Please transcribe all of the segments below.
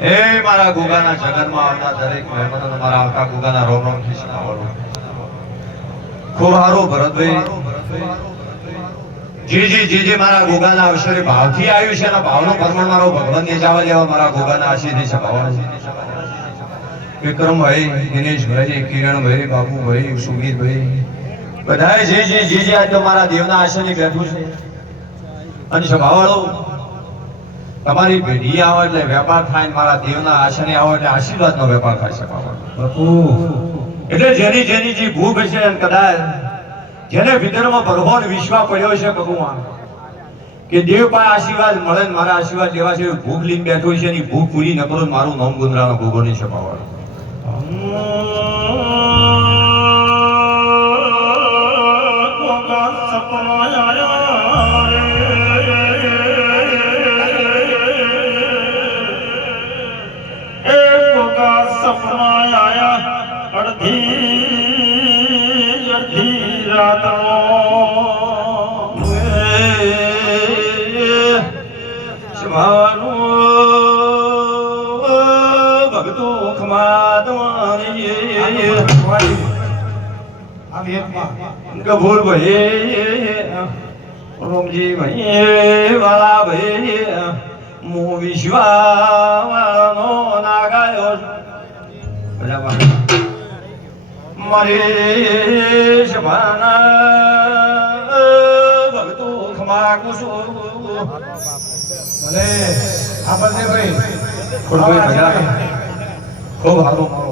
એ મારા ગુગાના જગતમાં આવતા દરેક મહેમાનોને મારા આવતા ગુગાના રોમ રોમ થી શીખવાડો. ખૂબ સારું ભરતભાઈ જી મારા ગુગાના અવસરે ભાવથી આવ્યું છે અને ભાવનો પરમાણ મારો ભગવાન ને જાવા લેવા મારા ગુગાના આશીર્વાદ શીખવાડો. વિક્રમભાઈ, દિનેશભાઈ, કિરણભાઈ, બાબુભાઈ, સુગીરભાઈ બધાએ જે આજ તો મારા દેવના આશીર્વાદ બેઠું છે અને શભાવાળો તમારી પેઢી આવે એટલે વેપાર થાય, મારા દેવના આશરે આવે એટલે આશીર્વાદનો વેપાર થાય છે બાપુ. એટલે જેની જે ભૂખ છે અને કદાચ જેને ભીતરમાં ભગવાન વિશ્વાસ પડ્યો છે ભગવાન કે દેવ પાસે આશીર્વાદ મળે ને મારા આશીર્વાદ લેવા છે, ભૂખ લઈને બેઠો છે એની ભૂખ પૂરી ન કરો, મારું નામ ગુંદરાનો ભોગવની છે બાવળ. કબૂલ ભાઈ, રોમજી ભાઈ, વાલા ભાઈ, મુ વિશ્વાવાનો ના ગાયો મારી સભાના ભક્તો ખમાકું છું. ભલે આપણને ભાઈ ખૂબ સારો મારો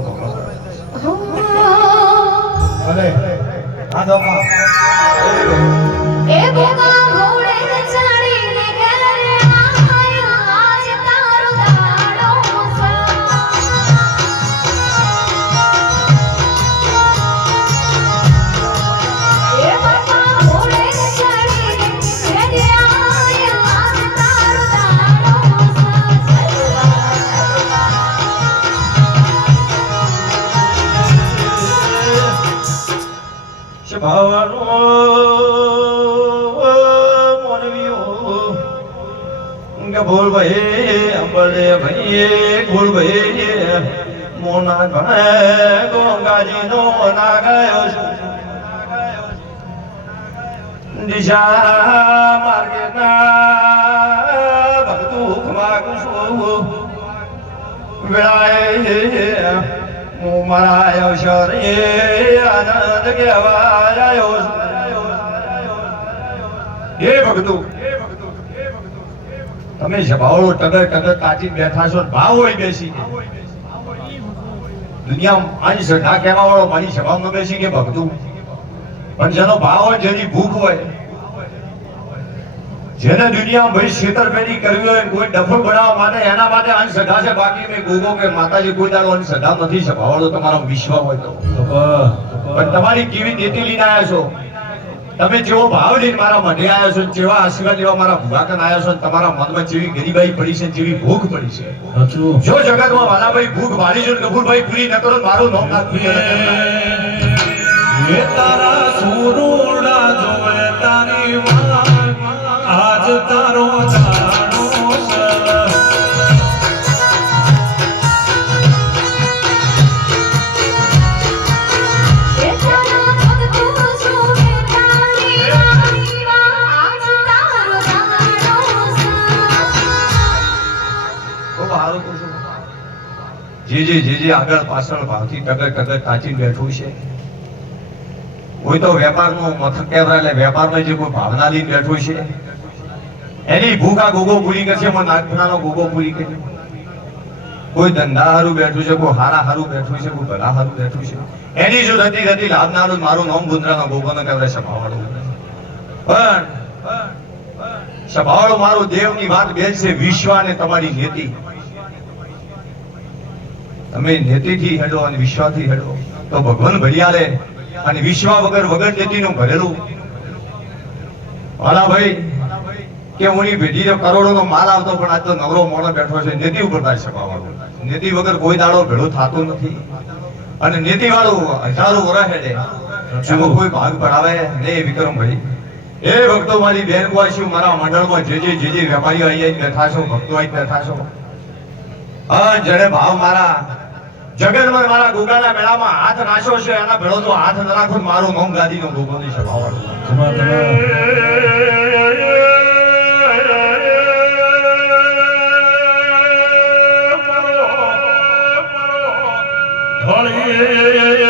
ભલે આ દો એ ભોગા ઘોડે ચડીને ઘરે આયો આજ તારો દાડો એ બાપા ઘોડે ચડીને ઘરે આયો આજ તારો દાડો શભાવાનો બોલ ભાઈ, અંબળે ભાઈ, બોલ ભાઈ, મોના ઘણે ગોંગાજી નો ના ગાયો દિશા માર્ગે ના ભક્તું ખમાકું છું વેળાએ હું મારા અવસર આનંદ કહેવાયો હે ભક્તું. તમે સભાઓ ટગર કાચી બેઠા છો, ભાવ હોય બેસી દુનિયા આની શ્રદ્ધા કહેવા વાળો મારી સભામાં બેસી કે ભક્તું, પણ જેનો ભાવ હોય, જેની ભૂખ હોય, જેને દુનિયામાં ભાઈ છેતરપેટી કરવી હોય, કોઈ ડફો બનાવવા માટે એના માટે અંધશ્રદ્ધા છે. બાકી મેં ગોગો કે માતાજી કોઈ દાડો અંધશ્રદ્ધા નથી. સભાવાળો તમારો વિશ્વાસ હોય તો પણ તમારી કેવી નીતિ લઈને આવ્યા છો, તમે જેવો ભાવ લઈને મારા મઢે આવ્યા છો, જેવા આશીર્વાદ લેવા મારા ભુવાકન આવ્યા છો, તમારા મનમાં જેવી ગરીબાઈ પડી છે, જેવી ભૂખ પડી છે, જો જગતમાં વાલાભાઈ ભૂખ મારી જો કબૂલભાઈ પૂરી ન કરો, મારું નામ ના પૂરી તારા સુરુડા જોવે તારી આજ તારો જે આગળ પાછળ ભાવથી ટગર કાચી બેઠું છે. કોઈ તો વેપારનો મથક કહેવાય એટલે વેપારમાં જે કોઈ ભાવના લઈને બેઠું છે, એની ભૂખ આ ગોગો પૂરી કરશે, નાગપુરાનો ગોગો પૂરી કરે. કોઈ ધંધા હારું બેઠું છે, કોઈ હારા હારું બેઠું છે, કોઈ ભલા હારું બેઠું છે, એની જો રતી લાભનારું મારું નામ ગુંદરાનો ગોગોનો કહેવાય સભાવાળો. પણ સભાવાળો મારો દેવની વાત બે છે, વિશ્વ અને તમારી નીતિ. તમે નીતિથી હેડો અને વિશ્વાસથી હેડો તો ભગવાન ભરિયાલે, અને વિશ્વા વગર નીતિનું ભરેલું વાલા ભાઈ કે ઉની ભેટી તો કરોડોનો માલ આવતો, પણ આજ તો નવરો મોણો બેઠો છે નીતિ ઉપર થાય સભાવાળો. નીતિ વગર કોઈ દાડો ભેળો થતો નથી, અને નીતિ વાળું હજારો વર્ષ હેડે એમાં કોઈ ભાગ પડાવે નહીં. વિક્રમભાઈ, એ ભક્તો મારી બેન વાસીઓ મારા મંડળમાં જે વેપારીઓ અહીંયા બેઠા છો, ભક્તો અહીં બેઠા છો, જેને ભાવ મારા જગતમાં મારા ગોગાના મેળામાં હાથ નાખ્યો છે એના ભેળો તો હાથ ન નાખો મારું મોમ ગાદીનો ગોગો નહીં સભાવાળો. ધોળી